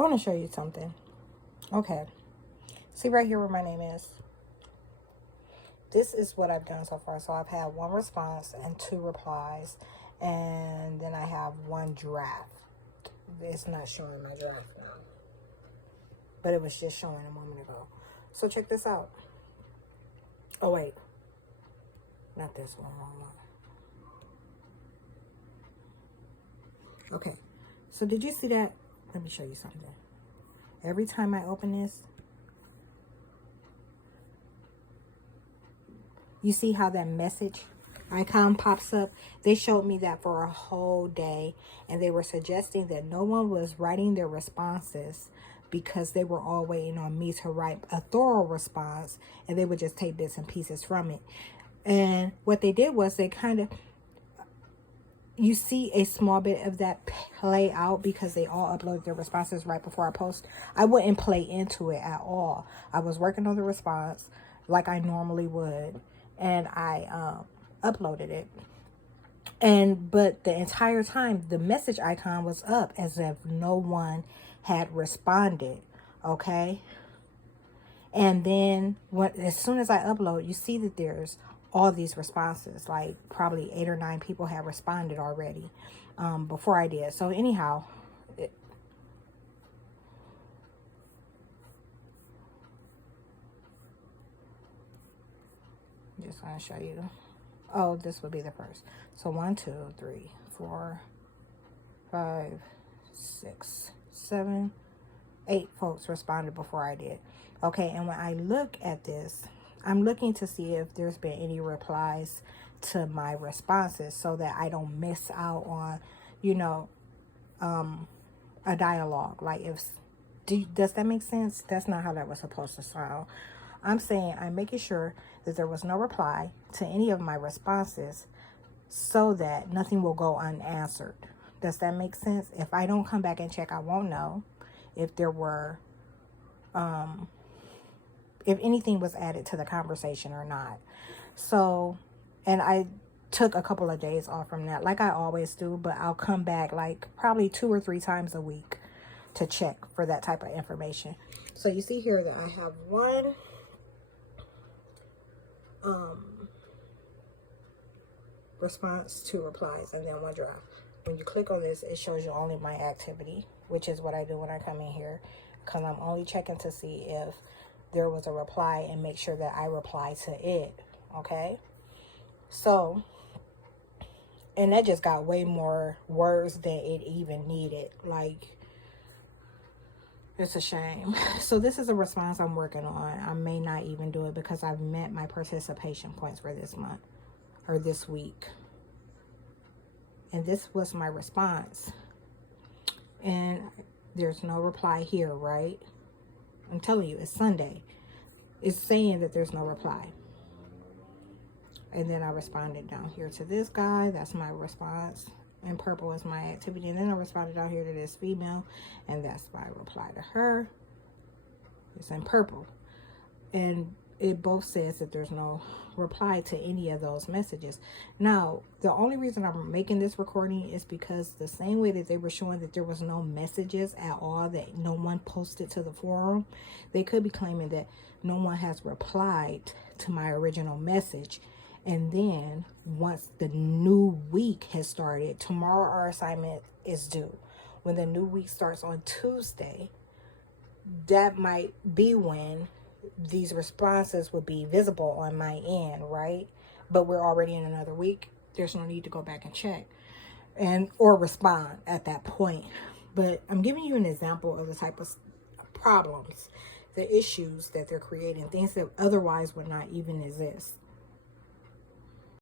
I want to show you something. Okay. See right here where my name is? This is what I've done so far. So I've had 1 response and 2 replies. And then I have 1 draft. It's not showing my draft now. But it was just showing a moment ago. So check this out. Oh, wait. Not this one. Wrong one. Okay. So did you see that? Let me show you something. Every time I open this, you see how that message icon pops up? They showed me that for a whole day, and they were suggesting that no one was writing their responses because they were all waiting on me to write a thorough response, and they would just take bits and pieces from it. And what they did was they kind of, you see a small bit of that play out because they all uploaded their responses right before I post. I wouldn't play into it at all. I was working on the response like I normally would, and I uploaded it. But the entire time the message icon was up as if no one had responded. Okay. And then as soon as I upload, you see that there's all these responses, like probably 8 or 9 people have responded already before I did. So anyhow, just want to show you. Oh, this would be the first. So 1, 2, 3, 4, 5, 6, 7, 8 folks responded before I did. Okay, and when I look at this, I'm looking to see if there's been any replies to my responses so that I don't miss out on, you know, a dialogue. Like, does that make sense? That's not how that was supposed to sound. I'm saying I'm making sure that there was no reply to any of my responses so that nothing will go unanswered. Does that make sense? If I don't come back and check, I won't know if there were, if anything was added to the conversation or not. So, and I took a couple of days off from that, like I always do, but I'll come back like probably 2 or 3 times a week to check for that type of information. So you see here that I have 1 response, 2 replies, and then 1 draft. When you click on this, it shows you only my activity, which is what I do when I come in here, because I'm only checking to see if there was a reply and make sure that I reply to it. Okay, so, and that just got way more words than it even needed. Like, it's a shame. So this is a response I'm working on. I may not even do it because I've met my participation points for this month or this week. And this was my response. And there's no reply here, right? I'm telling you, it's Sunday. It's saying that there's no reply. And then I responded down here to this guy. That's my response. And purple is my activity. And then I responded down here to this female. And that's my reply to her. It's in purple. And it both says that there's no reply to any of those messages. Now, the only reason I'm making this recording is because the same way that they were showing that there was no messages at all, that no one posted to the forum, they could be claiming that no one has replied to my original message. And then once the new week has started, tomorrow our assignment is due. When the new week starts on Tuesday, that might be when these responses will be visible on my end, right? But we're already in another week. There's no need to go back and check or respond at that point. But I'm giving you an example of the type of problems, the issues that they're creating, things that otherwise would not even exist.